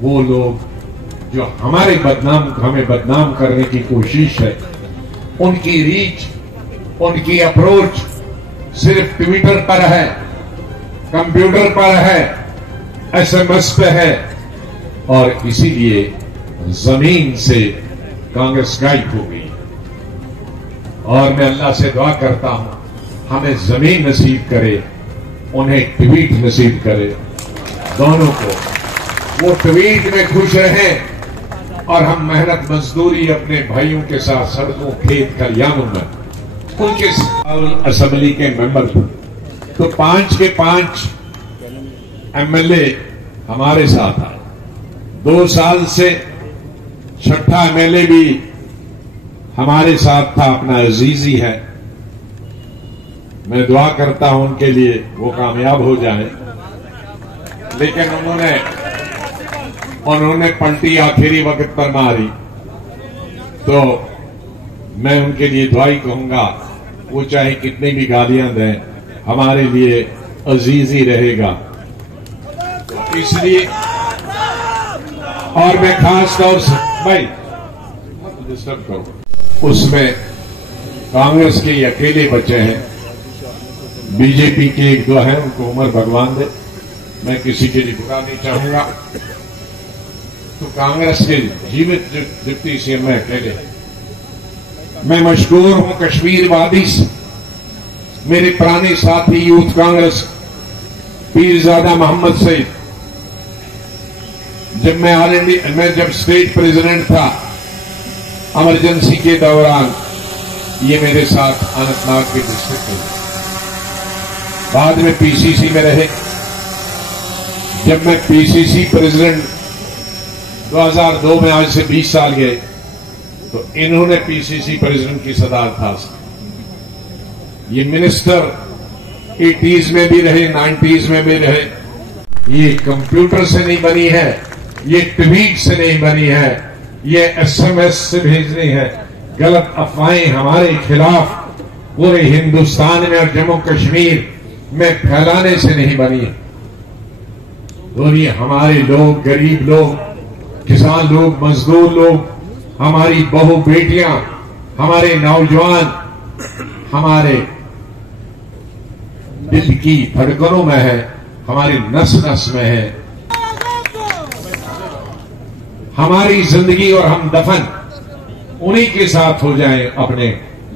वो लोग जो हमें बदनाम करने की कोशिश है, उनकी रीच, उनकी अप्रोच सिर्फ ट्विटर पर है, कंप्यूटर पर है, एसएमएस पे है, और इसीलिए जमीन से कांग्रेस गायब हो गई। और मैं अल्लाह से दुआ करता हूं हमें जमीन नसीब करे, उन्हें ट्वीट नसीब करे, दोनों को। वो ट्वीट में खुश रहें और हम मेहनत मजदूरी अपने भाइयों के साथ सड़कों, खेत, खलियानों में उनके असेंबली के मेंबर थे, तो 5 के 5 एमएलए हमारे साथ आए। 2 साल से छठा एमएलए भी हमारे साथ था, अपना अजीजी है। मैं दुआ करता हूं उनके लिए वो कामयाब हो जाए, लेकिन उन्होंने पलटी आखिरी वक्त पर मारी, तो मैं उनके लिए दुआ ही कहूंगा, वो चाहे कितनी भी गालियां दें, हमारे लिए अजीज ही रहेगा। इसलिए और मैं खास तौर से भाई डिस्टर्ब करो, उसमें कांग्रेस के अकेले बचे हैं, बीजेपी के 1-2 हैं, उनको उम्र भगवान दे, मैं किसी के लिए बुरा नहीं चाहूंगा। तो कांग्रेस के जीवित डिप्टी सीएम में अकेले। मैं मशहूर हूं कश्मीर वादी से, मेरे पुराने साथी यूथ कांग्रेस पीरजादा मोहम्मद सईद, जब मैं जब स्टेट प्रेसिडेंट था इमरजेंसी के दौरान, ये मेरे साथ अनंतनाग के डिस्ट्रिक्ट में, बाद में पीसीसी में रहे। जब मैं पीसीसी प्रेसिडेंट 2002 में, आज से 20 साल गए, तो इन्होंने पीसीसी प्रेसिडेंट की सदारत हासिल। ये मिनिस्टर 80s में भी रहे, 90s में भी रहे। ये कंप्यूटर से नहीं बनी है, ये ट्वीट से नहीं बनी है, ये एसएमएस से भेजनी है। गलत अफवाहें हमारे खिलाफ पूरे हिंदुस्तान में और जम्मू कश्मीर में फैलाने से नहीं बनी है। तो ये हमारे लोग, गरीब लोग, किसान लोग, मजदूर लोग, हमारी बहू बेटियां, हमारे नौजवान हमारे दिल की धड़कनों में है, हमारी नस नस में है। हमारी जिंदगी और हम दफन उन्हीं के साथ हो जाए, अपने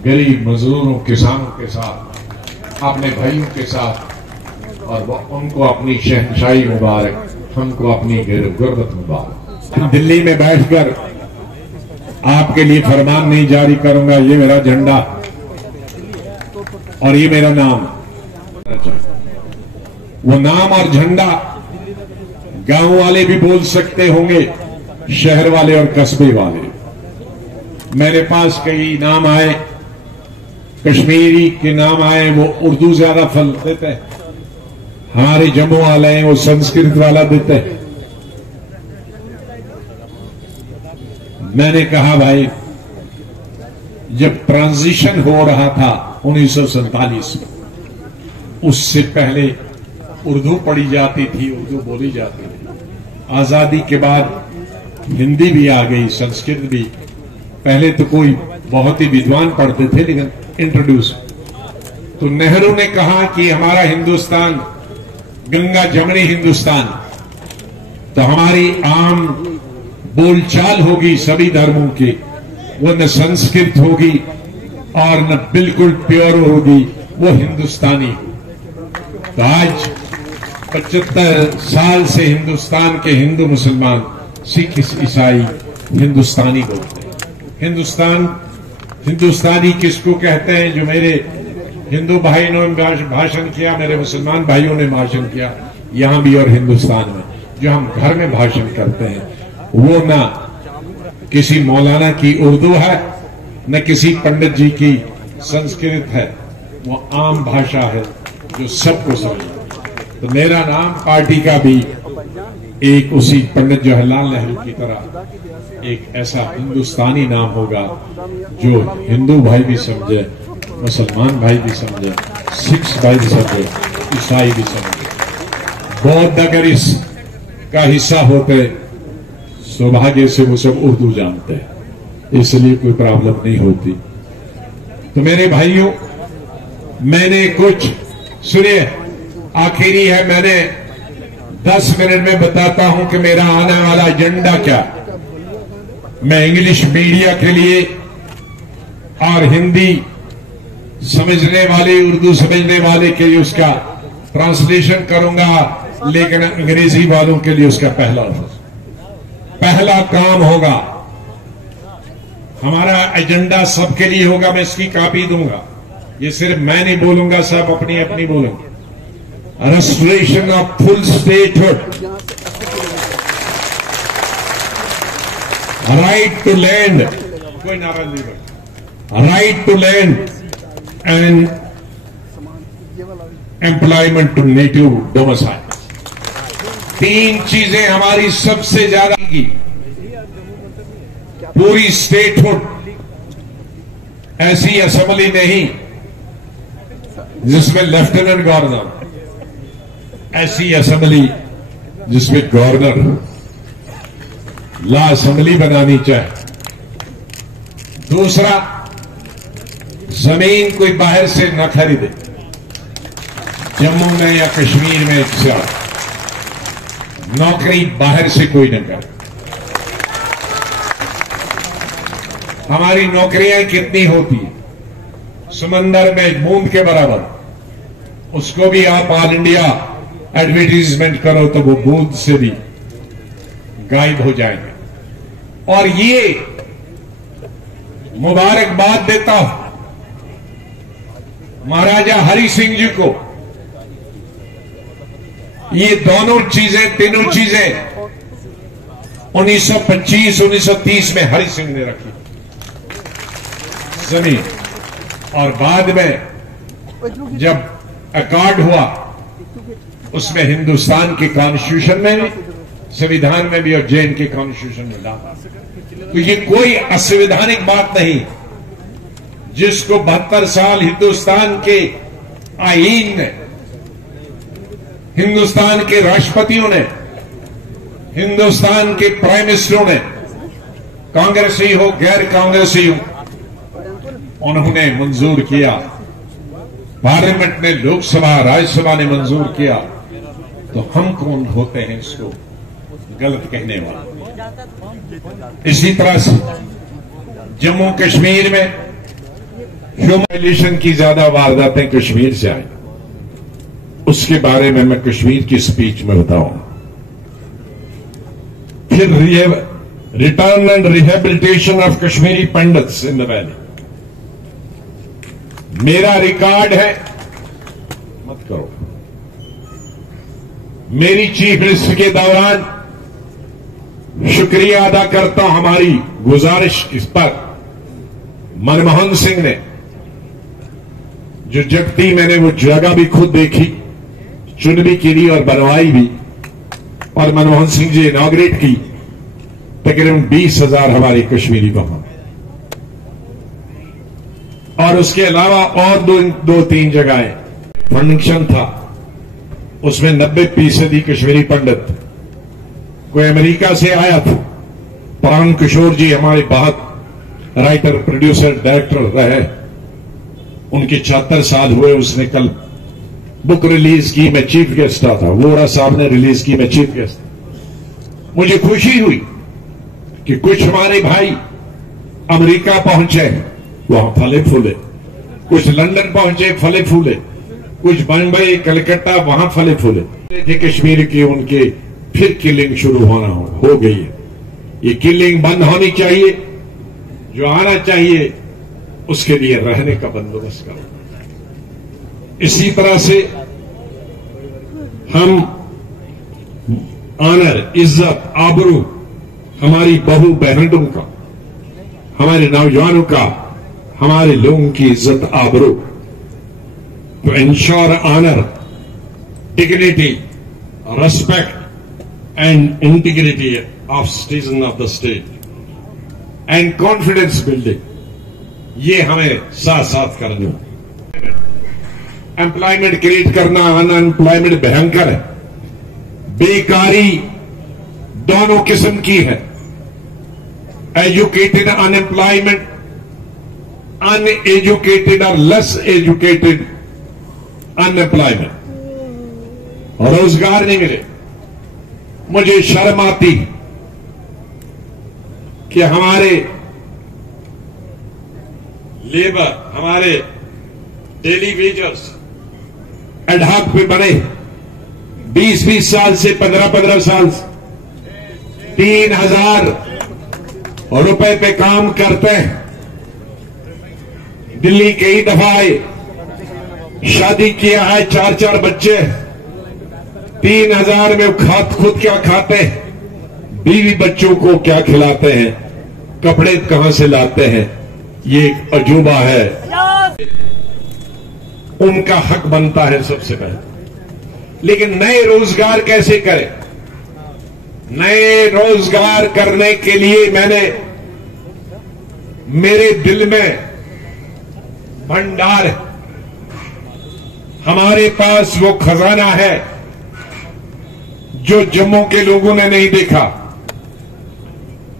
गरीब मजदूरों, किसानों के साथ, अपने भाइयों के साथ, और उनको अपनी शहंशाही मुबारक, हमको अपनी गुर्बत मुबारक। दिल्ली में बैठकर आपके लिए फरमान नहीं जारी करूंगा, ये मेरा झंडा और ये मेरा नाम। वो नाम और झंडा गांव वाले भी बोल सकते होंगे, शहर वाले और कस्बे वाले। मेरे पास कई नाम आए, कश्मीरी के नाम आए, वो उर्दू ज्यादा फल देते हैं। हमारे जम्मू वाले हैं, वो संस्कृत वाला देते हैं। मैंने कहा भाई, जब ट्रांजिशन हो रहा था 1947 में, उससे पहले उर्दू पढ़ी जाती थी, उर्दू बोली जाती थी। आजादी के बाद हिंदी भी आ गई, संस्कृत भी। पहले तो कोई बहुत ही विद्वान पढ़ते थे, लेकिन इंट्रोड्यूस। तो नेहरू ने कहा कि हमारा हिंदुस्तान गंगा जमनी हिंदुस्तान, तो हमारी आम बोलचाल होगी सभी धर्मों की, वो न संस्कृत होगी और न बिल्कुल प्योर होगी, वो हिंदुस्तानी। तो आज 75 साल से हिंदुस्तान के हिंदू, मुसलमान, सिख, ईसाई हिंदुस्तानी बोलते हैं। हिंदुस्तानी किसको कहते हैं? जो मेरे हिंदू भाइयों ने भाषण किया, मेरे मुसलमान भाइयों ने भाषण किया, यहां भी और हिंदुस्तान में, जो हम घर में भाषण करते हैं, वो ना किसी मौलाना की उर्दू है, न किसी पंडित जी की संस्कृत है, वो आम भाषा है जो सबको समझे। तो मेरा नाम पार्टी का भी एक उसी पंडित जवाहरलाल नेहरू की तरह एक ऐसा हिंदुस्तानी नाम होगा जो हिंदू भाई भी समझे, मुसलमान भाई भी समझे, सिख भाई भी समझे, ईसाई भी समझे। बौद्ध अगर इसका हिस्सा होते सौभाग्य से वो सब उर्दू जानते हैं, इसलिए कोई प्रॉब्लम नहीं होती। तो मेरे भाइयों, मैंने कुछ सुनिए, आखिरी है, मैंने 10 मिनट में बताता हूं कि मेरा आने वाला एजेंडा क्या। मैं इंग्लिश मीडिया के लिए और हिंदी समझने वाले, उर्दू समझने वाले के लिए उसका ट्रांसलेशन करूंगा, लेकिन अंग्रेजी वालों के लिए उसका पहला काम होगा। हमारा एजेंडा सबके लिए होगा, मैं इसकी कॉपी दूंगा, ये सिर्फ मैं नहीं बोलूंगा, सब अपनी अपनी बोलेंगे। Restoration of full statehood, right to land, कोई नाराज नहीं कर, right to land and employment to native domicile. 3 चीजें हमारी सबसे ज्यादा की। पूरी स्टेटहुड, ऐसी असेंबली नहीं जिसमें लेफ्टिनेंट गवर्नर, ऐसी असेंबली जिसमें गवर्नर, ला असेंबली बनानी चाहिए। दूसरा, जमीन कोई बाहर से न खरीदे, जम्मू में या कश्मीर में, नौकरी बाहर से कोई न करे। हमारी नौकरियां कितनी होती है, समंदर में बूंद के बराबर, उसको भी आप ऑल इंडिया एडवर्टीजमेंट करो तो वो बूंद से भी गायब हो जाएंगे। और ये मुबारकबाद देता हूं महाराजा हरि सिंह जी को, ये दोनों चीजें, तीनों चीजें 1925-1930 में हरि सिंह ने रखी जमीन, और बाद में जब अकॉर्ड हुआ उसमें हिंदुस्तान के कॉन्स्टिट्यूशन में भी, संविधान में भी और जैन के कॉन्स्टिट्यूशन में डाला। तो ये कोई असंवैधानिक बात नहीं, जिसको 72 साल हिंदुस्तान के आईन ने, हिंदुस्तान के राष्ट्रपतियों ने, हिंदुस्तान के प्राइम मिनिस्टरों ने, कांग्रेसी हो गैर कांग्रेसी हो, उन्होंने मंजूर किया। पार्लियामेंट ने, लोकसभा राज्यसभा ने मंजूर किया। तो हम कौन होते हैं इसको गलत कहने वाले। इसी तरह से जम्मू कश्मीर में ह्यूमैनिटेशन की ज्यादा वारदातें कश्मीर से आई, उसके बारे में मैं कश्मीर की स्पीच में बताऊंगा। फिर return and rehabilitation of Kashmiri pandits in the valley. मेरा रिकॉर्ड है, मत करो, मेरी चीफ मिनिस्टर के दौरान, शुक्रिया अदा करता हूं हमारी गुजारिश इस पर, मनमोहन सिंह ने जो जगती, मैंने वो जगह भी खुद देखी, चुन भी की और बनवाई भी, और मनमोहन सिंह जी इनॉग्रेट की। तकरीबन 20,000 हमारे कश्मीरी वहां, और उसके अलावा और दो तीन जगहें फंक्शन था, उसमें 90% कश्मीरी पंडित। कोई अमेरिका से आया था, प्राण किशोर जी हमारे बहुत राइटर, प्रोड्यूसर, डायरेक्टर रहे, उनके 76 साल हुए। उसने कल बुक रिलीज की, मैं चीफ गेस्ट था, वोरा साहब ने रिलीज की, मैं चीफ गेस्ट। मुझे खुशी हुई कि कुछ हमारे भाई अमेरिका पहुंचे, वहां फले फूले, कुछ लंदन पहुंचे, फले फूले, कुछ बम्बई, कलकत्ता, वहां फले फूले थे कश्मीर के। उनके फिर किलिंग शुरू हो गई है। ये किलिंग बंद होनी चाहिए। जो आना चाहिए उसके लिए रहने का बंदोबस्त करो। इसी तरह से हम ऑनर, इज्जत, आबरू हमारी बहू बहनों का, हमारे नौजवानों का, हमारे लोगों की इज्जत, आबरू, to ensure honor, dignity, respect and integrity of citizen of the state and confidence building, ये हमें साथ साथ करना। एम्प्लॉयमेंट क्रिएट करना, अनएम्प्लॉयमेंट भयंकर है, बेकारी दोनों किस्म की है। एजुकेटेड अनएम्प्लॉयमेंट, अनएजुकेटेड और लेस एजुकेटेड अनएम्प्लॉयमेंट, रोजगार नहीं मिले। मुझे शर्म आती कि हमारे लेबर, हमारे डेली वेजर्स एडहॉक पे बने 20-20 साल से 15-15 साल से 3,000 रुपए पे काम करते हैं। दिल्ली कई दफा आए, शादी किया है, 4-4 बच्चे, 3,000 में खुद क्या खाते हैं, बीवी बच्चों को क्या खिलाते हैं, कपड़े कहां से लाते हैं, ये एक अजूबा है। उनका हक बनता है सबसे पहले। लेकिन नए रोजगार कैसे करें? नए रोजगार करने के लिए मैंने मेरे दिल में भंडार है, हमारे पास वो खजाना है जो जम्मू के लोगों ने नहीं देखा,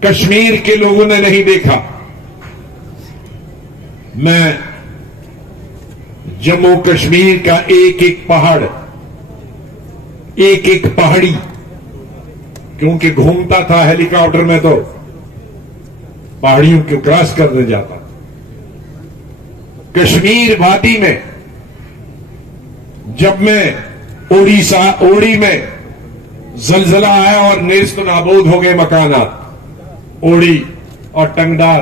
कश्मीर के लोगों ने नहीं देखा। मैं जम्मू कश्मीर का एक एक पहाड़, एक एक पहाड़ी, क्योंकि घूमता था हेलीकॉप्टर में तो पहाड़ियों को क्रॉस करने जाता। कश्मीर वादी में जब मैं ओड़ी में जलजला आया और नेस्त नाबूद हो गए मकानात, ओड़ी और टंगडार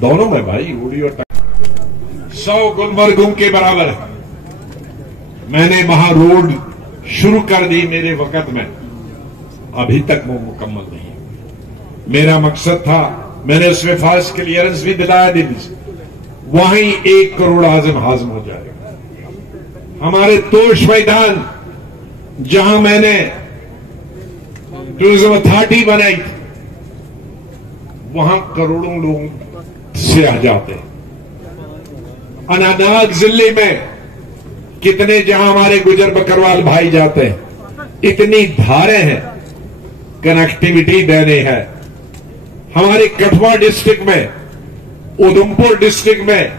दोनों में भाई, ओड़ी और 100 गुलबर्गों के बराबर है। मैंने वहां रोड शुरू कर दी मेरे वक्त में, अभी तक वो मुकम्मल नहीं है। मेरा मकसद था, मैंने उसमें फास्ट क्लियरेंस भी दिलाया दिल्ली से, वहीं 1 करोड़ आजम हाजिम हो जाएगा। हमारे तोश मैदान जहां मैंने टूरिज्म अथॉरिटी बनाई, वहां करोड़ों लोग से आ जाते हैं। अनंतनाग जिले में कितने, जहां हमारे गुजर बकरवाल भाई जाते हैं, इतनी धारें हैं, कनेक्टिविटी देने हैं। हमारे कठुआ डिस्ट्रिक्ट में, उधमपुर डिस्ट्रिक्ट में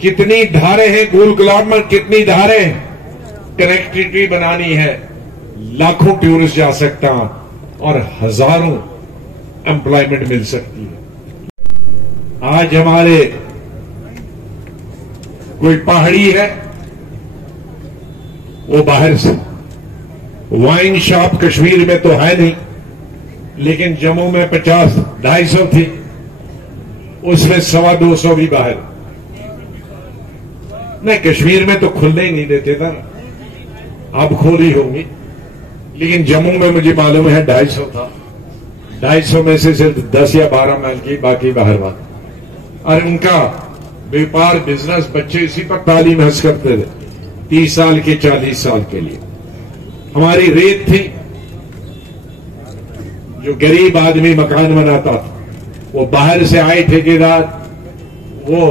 कितनी धारें हैं, गोल गुलाब में कितनी धारें हैं, कनेक्टिविटी बनानी है। लाखों टूरिस्ट जा सकता और हजारों एम्प्लॉयमेंट मिल सकती है। आज हमारे कोई पहाड़ी है, वो बाहर से, वाइन शॉप कश्मीर में तो है नहीं, लेकिन जम्मू में 50-250 थी, उसमें 125 भी बाहर। नहीं, कश्मीर में तो खुलने ही नहीं देते था, अब खोली होंगी, लेकिन जम्मू में मुझे मालूम है 250 था। 250 में से सिर्फ 10 या 12 माइल की, बाकी बाहर बात। और उनका व्यापार, बिजनेस, बच्चे इसी पर तालीम हासिल करते थे 30 साल के, 40 साल के लिए। हमारी रेत थी, जो गरीब आदमी मकान बनाता था, वो बाहर से आए ठेकेदार, वो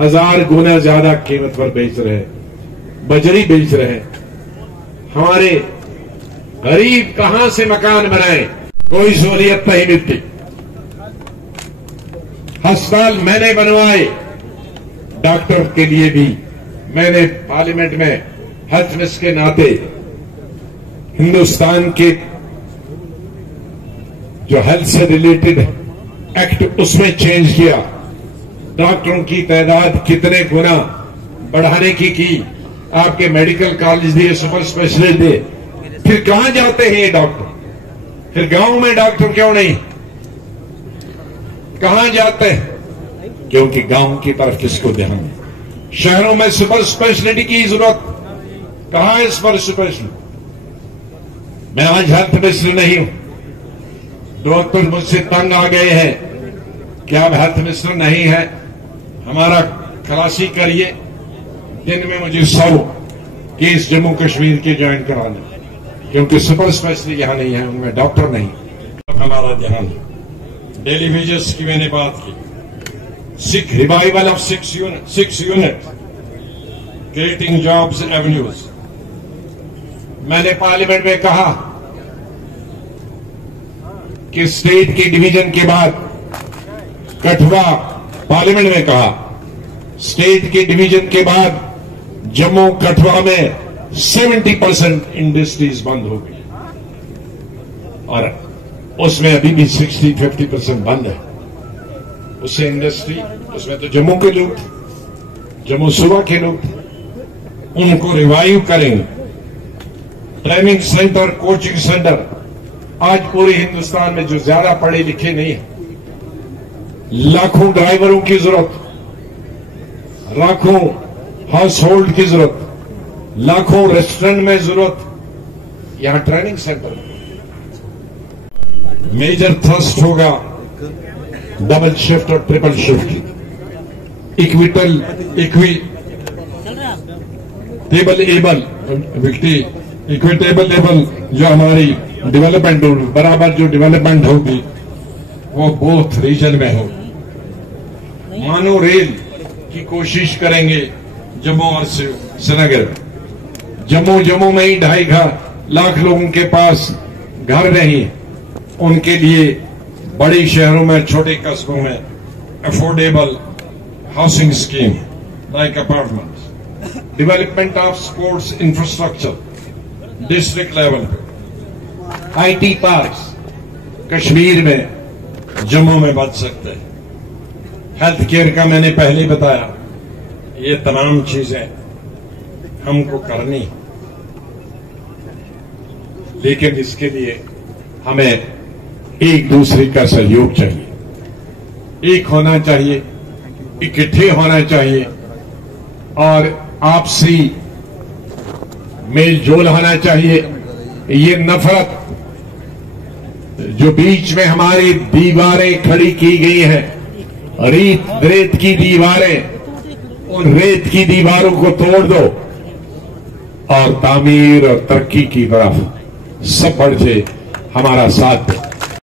1000 गुना ज्यादा कीमत पर बेच रहे हैं, बजरी बेच रहे हैं। हमारे गरीब कहां से मकान बनाए, कोई सहूलियत नहीं मिलती। अस्पताल मैंने बनवाए, डॉक्टर के लिए भी मैंने पार्लियामेंट में हेल्थ मिनिस्टर के नाते हिंदुस्तान के जो हेल्थ से रिलेटेड एक्ट, उसमें चेंज किया। डॉक्टरों की तादाद कितने गुना बढ़ाने की आपके मेडिकल कॉलेज दिए, सुपर स्पेशलिस्ट दिए। फिर कहां जाते हैं ये डॉक्टर? फिर गांव में डॉक्टर क्यों नहीं? कहां जाते हैं? क्योंकि गांव की तरफ किसको ध्यान है? शहरों में सुपर स्पेशलिटी की जरूरत, कहां है सुपर स्पेशलिटी? मैं आज हेल्थ मिनिस्टर नहीं हूं, डॉक्टर मुझसे तंग आ गए हैं कि आप हेल्थ मिनिस्टर नहीं है, हमारा खलासी करिए। दिन में मुझे 100 केस जम्मू कश्मीर के ज्वाइन कराने, क्योंकि सुपर स्पेशलिस्ट यहां नहीं है, उनमें डॉक्टर नहीं। हमारा ध्यान डेली वेजेस की मैंने बात की, revival of 6 unit, creating jobs avenues. मैंने पार्लियामेंट में कहा कि स्टेट के डिवीजन के बाद कठुआ पार्लियामेंट में कहा, स्टेट के डिवीजन के बाद जम्मू कठुआ में 70% इंडस्ट्रीज बंद हो गई और उसमें अभी भी 60-50% बंद है। उससे इंडस्ट्री, उसमें तो जम्मू के लोग, जम्मू सूबा के लोग, उनको रिवाइव करेंगे। ट्रेनिंग सेंटर, कोचिंग सेंटर, आज पूरे हिंदुस्तान में जो ज्यादा पढ़े लिखे नहीं है, लाखों ड्राइवरों की जरूरत, लाखों हाउस होल्ड की जरूरत, लाखों रेस्टोरेंट में जरूरत, यहां ट्रेनिंग सेंटर। मेजर थ्रस्ट होगा डबल शिफ्ट और ट्रिपल शिफ्ट, इक्विटेबल एबल जो हमारी डेवलपमेंट बराबर जो डेवलपमेंट होगी वो बोथ रीजन में होगी। मानो रेल की कोशिश करेंगे जम्मू और श्रीनगर। जम्मू में ही 2.5 लाख लोगों के पास घर नहीं, उनके लिए बड़े शहरों में, छोटे कस्बों में affordable housing scheme like apartment, development of sports infrastructure district level पे, आईटी पार्क्स कश्मीर में, जम्मू में बच सकते हैं। हेल्थ केयर का मैंने पहले ही बताया, ये तमाम चीजें हमको करनी, लेकिन इसके लिए हमें एक दूसरे का सहयोग चाहिए, एक होना चाहिए, इकट्ठे होना चाहिए और आपसी मेल जोल होना चाहिए। ये नफरत जो बीच में हमारी दीवारें खड़ी की गई हैं, रेत की दीवारें, उन रेत की दीवारों को तोड़ दो और तामीर और तरक्की की तरफ सब बढ़ से हमारा साथ दो।